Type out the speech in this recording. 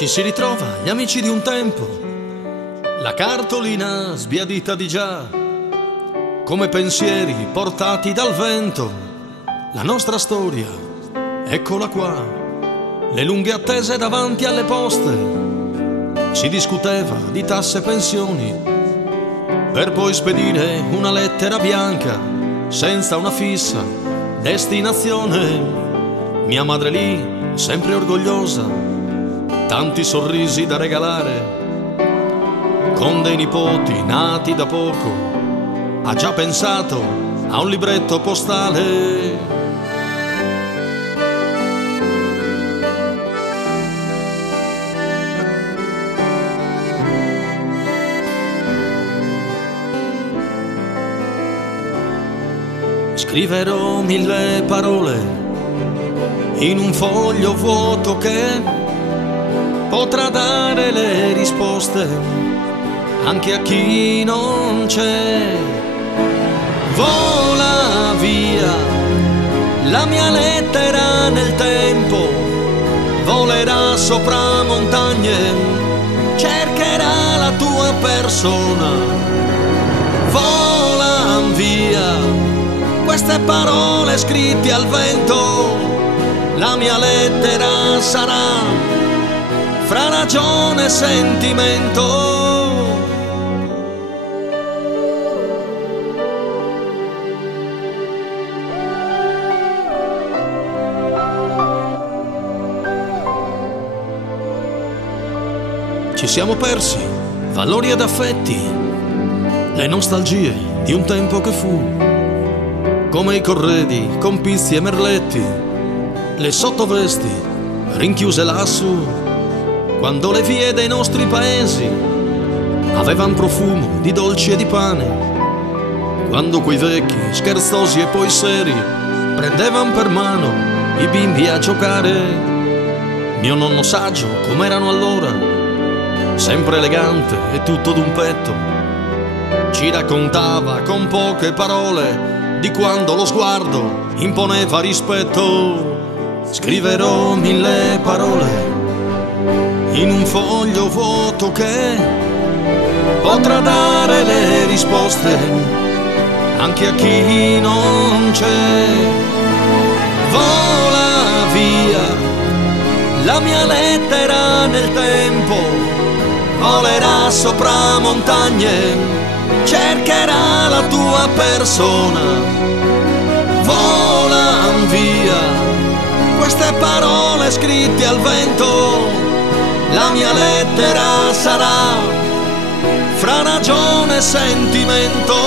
Ci si ritrova, gli amici di un tempo, la cartolina sbiadita di già, come pensieri portati dal vento, la nostra storia, eccola qua, le lunghe attese davanti alle poste, si discuteva di tasse e pensioni, per poi spedire una lettera bianca, senza una fissa destinazione. Mia madre lì, sempre orgogliosa, tanti sorrisi da regalare, con dei nipoti nati da poco, ha già pensato a un libretto postale. Scriverò 1000 parole in un foglio vuoto che potrà dare le risposte anche a chi non c'è. Vola via la mia lettera nel tempo, volerà sopra montagne, cercherà la tua persona. Vola via queste parole scritte al vento, la mia lettera sarà fra ragione e sentimento. Ci siamo persi valori ed affetti, le nostalgie di un tempo che fu, come i corredi con pizzi e merletti, le sottovesti rinchiuse lassù, quando le vie dei nostri paesi avevan profumo di dolci e di pane, quando quei vecchi, scherzosi e poi seri, prendevan per mano i bimbi a giocare. Mio nonno saggio, com'erano allora, sempre elegante e tutto d'un petto, ci raccontava con poche parole di quando lo sguardo imponeva rispetto. Scriverò 1000 parole in un foglio vuoto che potrà dare le risposte anche a chi non c'è. Vola via la mia lettera nel tempo, volerà sopra montagne, cercherà la tua persona. Vola via queste parole scritte al vento, la mia lettera sarà fra ragione e sentimento.